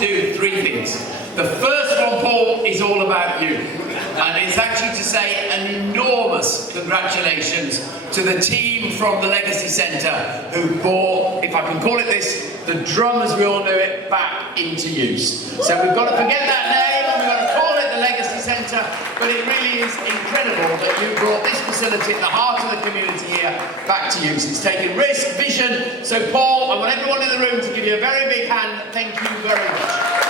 to do three things. The first one, Paul, is all about you. And it's actually to say an enormous congratulations to the team from the Legacy Centre who brought, if I can call it this, the drum as we all knew it, back into use. So we've got to forget that name and we've got to call it the Legacy Centre, but it really is incredible that you brought this facility at the heart of the community here back to use. It's taken risk, vision. So Paul, I want everyone in the room to give you a very big hand. Thank you very much.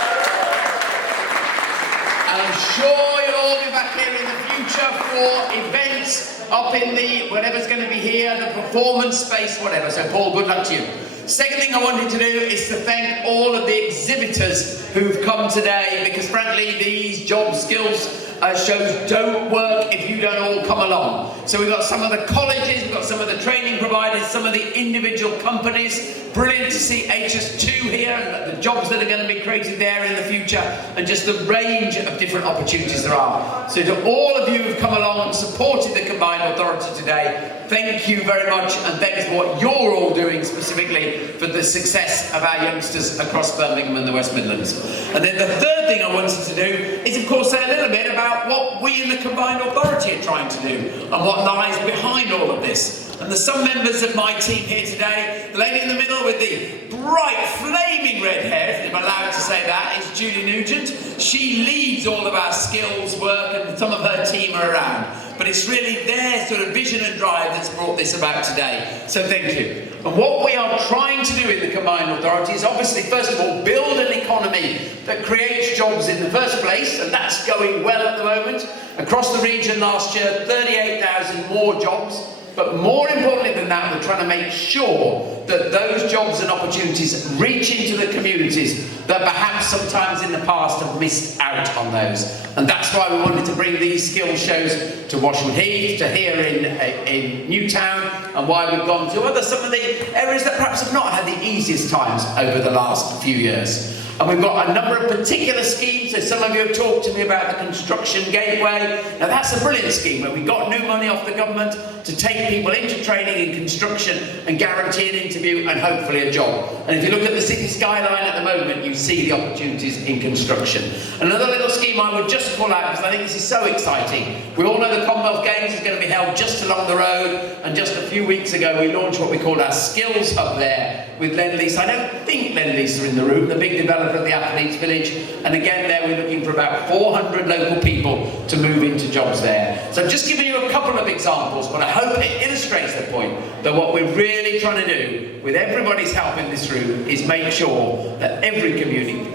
And I'm sure you'll all be back here in the future for events up in the, whatever's going to be here, the performance space, whatever. So Paul, good luck to you. Second thing I wanted to do is to thank all of the exhibitors who've come today, because frankly these job skills shows don't work if you don't all come along. So we've got some of the colleges, we've got some of the training providers, some of the individual companies. Brilliant to see HS2 here and the jobs that are going to be created there in the future, and just the range of different opportunities there are. So to all of you who've come along and supported the Combined Authority today, thank you very much, and thanks for what you're all doing specifically for the success of our youngsters across Birmingham and the West Midlands. And then the third thing I wanted to do is, of course, say a little bit about what we in the Combined Authority are trying to do and what lies behind all of this. And there's some members of my team here today. The lady in the middle with the bright, flaming red hair, if I'm allowed to say that, is Julie Nugent. She leads all of our skills work, and some of her team are around. But it's really their sort of vision and drive that's brought this about today. So thank you. And what we are trying to do in the Combined Authority is obviously, first of all, build an economy that creates jobs in the first place, and that's going well at the moment. Across the region last year, 38,000 more jobs. But more importantly than that, we're trying to make sure that those jobs and opportunities reach into the communities that perhaps sometimes in the past have missed out on those. And that's why we wanted to bring these skills shows to Washwood Heath, to here in Newtown, and why we've gone to some of the areas that perhaps have not had the easiest times over the last few years. And we've got a number of particular schemes. So some of you have talked to me about the Construction Gateway. Now that's a brilliant scheme where we got new money off the government to take people into training in construction and guarantee an interview and hopefully a job. And if you look at the city skyline at the moment, you see the opportunities in construction. Another little scheme I would just pull out, because I think this is so exciting. We all know the Commonwealth Games is going to be held just along the road, and just a few weeks ago we launched what we called our Skills Hub there with Lend-Lease. I don't think Lend-Lease are in the room, the big developer of the Athletes Village, and again there we're looking for about 400 local people to move into jobs there. So I'm just giving you a couple of examples, but I hope it illustrates the point that what we're really trying to do with everybody's help in this room is make sure that every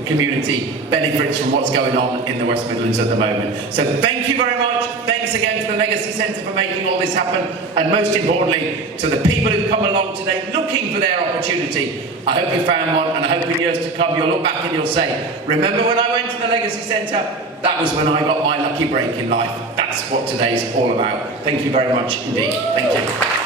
community benefits from what's going on in the West Midlands at the moment. So thank you very much. Thanks again to the Legacy Centre for making all this happen, and most importantly to the people who've come along today looking for their opportunity. I hope you found one, and I hope in years to come you'll look back and you'll say, remember when I went to the Legacy Centre? That was when I got my lucky break in life. That's what today's all about. Thank you very much indeed. Thank you.